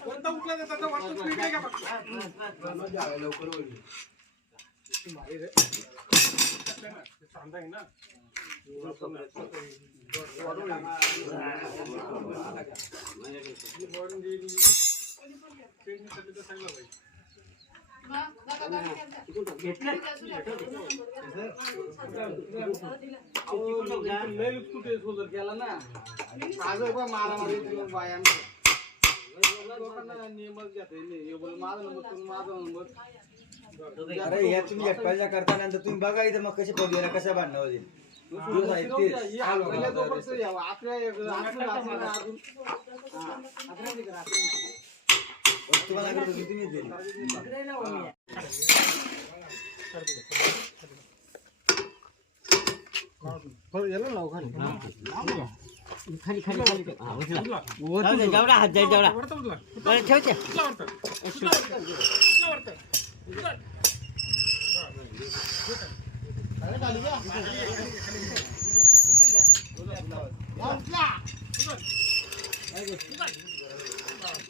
कोणता उचला जाता तर वरचं स्पीड आहे का बघ. सांगा आहे ना वाढून गेली. पेरणी साठी तर सांगितलं पाहिजे. केला ना माझं पण मारामारी तुला बाया लोकांना नियमच घेता येईल नाही. हे बोल, माझा नंबर तुम्ही माझा नंबर अरे या तुम्ही एकट्याच्या करता नंतर तुम्ही बघा इथं मग कसे पडले कशा भांडणं होतील. हे आपल्या ખાલી ખાલી ખાલી જાવડા હાથ જાય જાવડા મને છે છે ઉઠલા ઉઠલા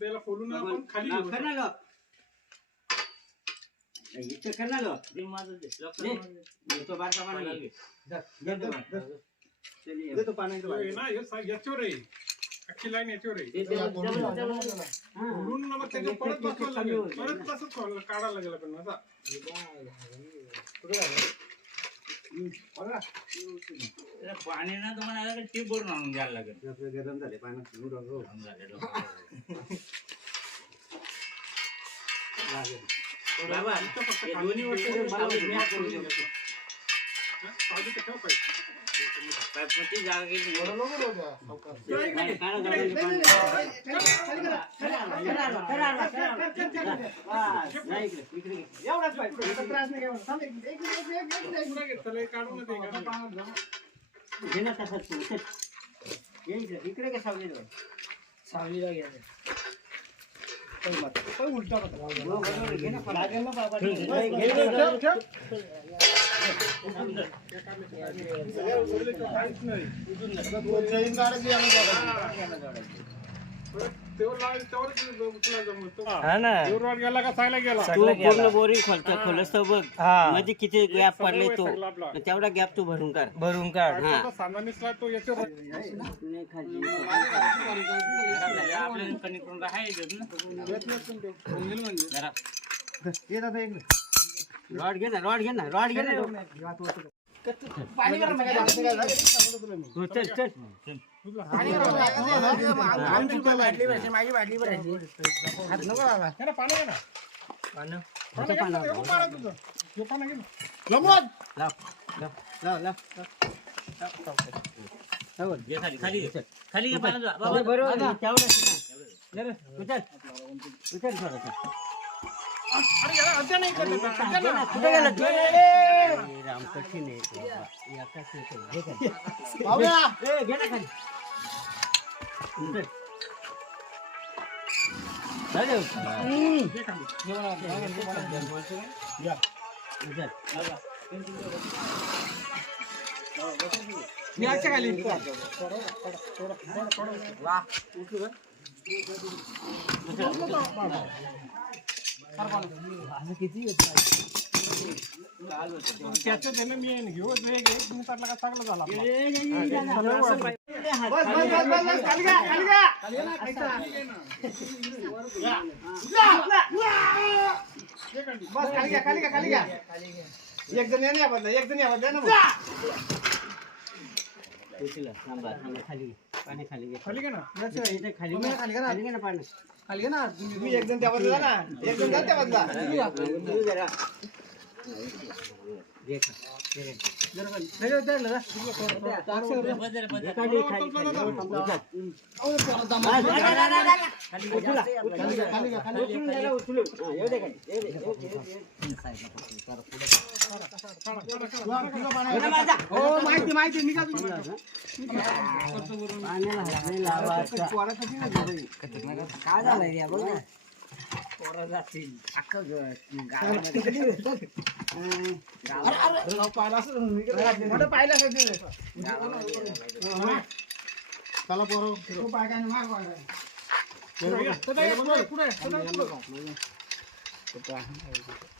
त्याला खोलून आपण खाली घेऊ. हे ना, हे सा- याच्यावर आहे. अख्खी लाईन याच्यावर आहे. खोलून ना मग परत बसवायला लागेल. परत तसंच खोल- काढायला लागेल आपण असा. त्याला पाणी ना तुम्हाला लागेल टीप भरून आणून घ्यायला लागेल गरम झाले पाण्यात गरम झाले डोकं. बाबा हे दोन्ही वर्ष तर ठेव पाहिजे. पति जाके बोलो लोगे लोग घेणार तसंच तू ये इकडे इकडे का सावली जाऊ सावलीला घ्या उलटा लागेल ना बाबा हा ना. तेवढं वर गेला. का चांगला गेला तू पूर्ण बोरिंग खोलतो खोलस तर बघ. हा. मध्ये किती गॅप पडले तो. तेवढा गॅप तू भरून काढ. भरून काढ. हा. आता सामान्यसला तो याच्यावर नाही खाली. आपल्याला कनेक्ट करून राहायचं ना. जरा. ये दादा इकडे. रॉड घे ना रॉड घे ना रॉड घे ना पाणी गरम. हो, चल चल. आमची बाटली भरायची, माझी बाटली भरायची. हात नको. हे ना, पाणी घे ना. पानं. पाणी घे ना, हे पाणी तुझं. हे पाणी घे ना. लंबवत. लाव लाव लाव लाव घे खाली खाली. खाली घे पाण्यात जा. बाबा बरोबर बरोबर आहे, तेवढंच ना. जरा, उचल उचल थोडंसं. వాహ్ याला अड्डा मी आहे ना, घेऊ एक एक का चांगला झाला आपला. बस, खाली घ्या, खाली घ्या. खाली घ्या एक जण या बदला एक जण या बदला ना उचला. थांबा, थांबा, खाली घे. पाणी खाली घे. खाली घे ना. इथे खाली तुम्ही घे. खाली घे ना. खाली घे ना पाणी खाली घ्या ना तुम्ही तुम्ही एक जण त्या बदला ना एक जण द्या त्या बदला तू जरा. माहिती माहिती काय झालं अख्खा चला पोरं.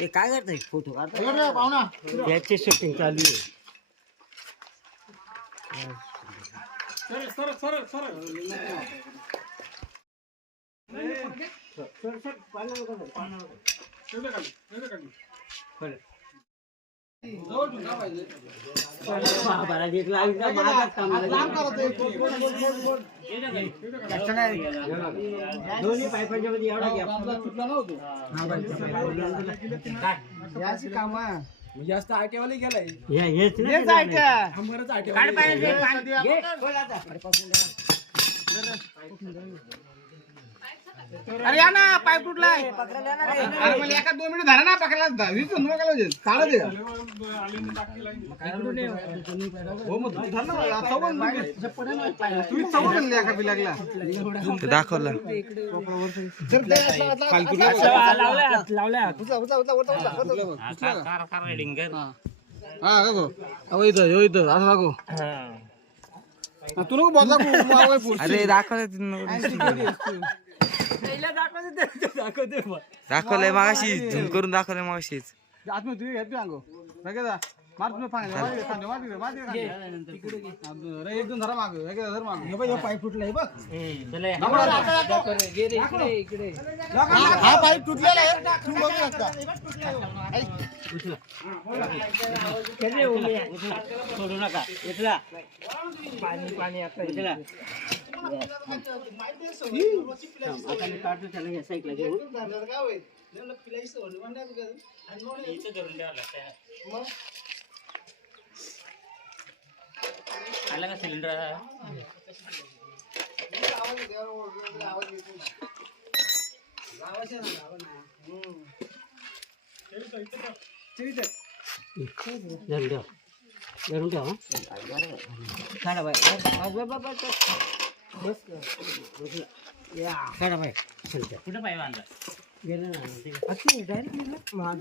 हे काय करतोय? फोटो काढतो पाहुणा. त्याची शूटिंग चालू आहे. दोन्ही पायपांच्या मध्ये एवढा गॅप. जास्त आटेवाली गेलाय हेच काढ पाहिजे. घे. अरे या ना पाय तुटलाय. अरे मला एका दोन मिनिट धरा ना नका लावू. काढा ते. लागली. हो मग तुम्ही धरा ना. चौघं. तुम्ही चौघं म्हणले एका बिलागला. दाखवलं ते हा का इथं इथं असं दाखव. हा, तू नको. अरे दाखवलं दाखवलंय मागाशी झूम करून दाखवलंय मागाशीच आतमध्ये तुम्ही तुम्ही अंगो. जा. मार तुम्ही पाणी. मार तिकडे, खांदे, मार तिकडे, मार तिकडे खांदे. हा, रे, एक दोन धरा मागं, एक धर मागं. हे बघ, हे पाईप बघ. दाखव. हा, हा पाईप तुटलेला आहे. तुम्ही बघू शकता. सोडू नका. इथला. पाणी पाणी आता इथला అతన్ని కార్డు చాలా ఎస్ఐకి లగే నేను పిల్లైస్ వాళ్ళు వండారు కదా అన్నోనే ఇచ్చే దొరుండే వాళ్ళ అలాగా సిలిండర్ జరుగుతావా జరుగుతావా बस, काढा बाय. कुठं पाय बांधला गेलं ना ते. अच्छा, direct गेलं? महाग.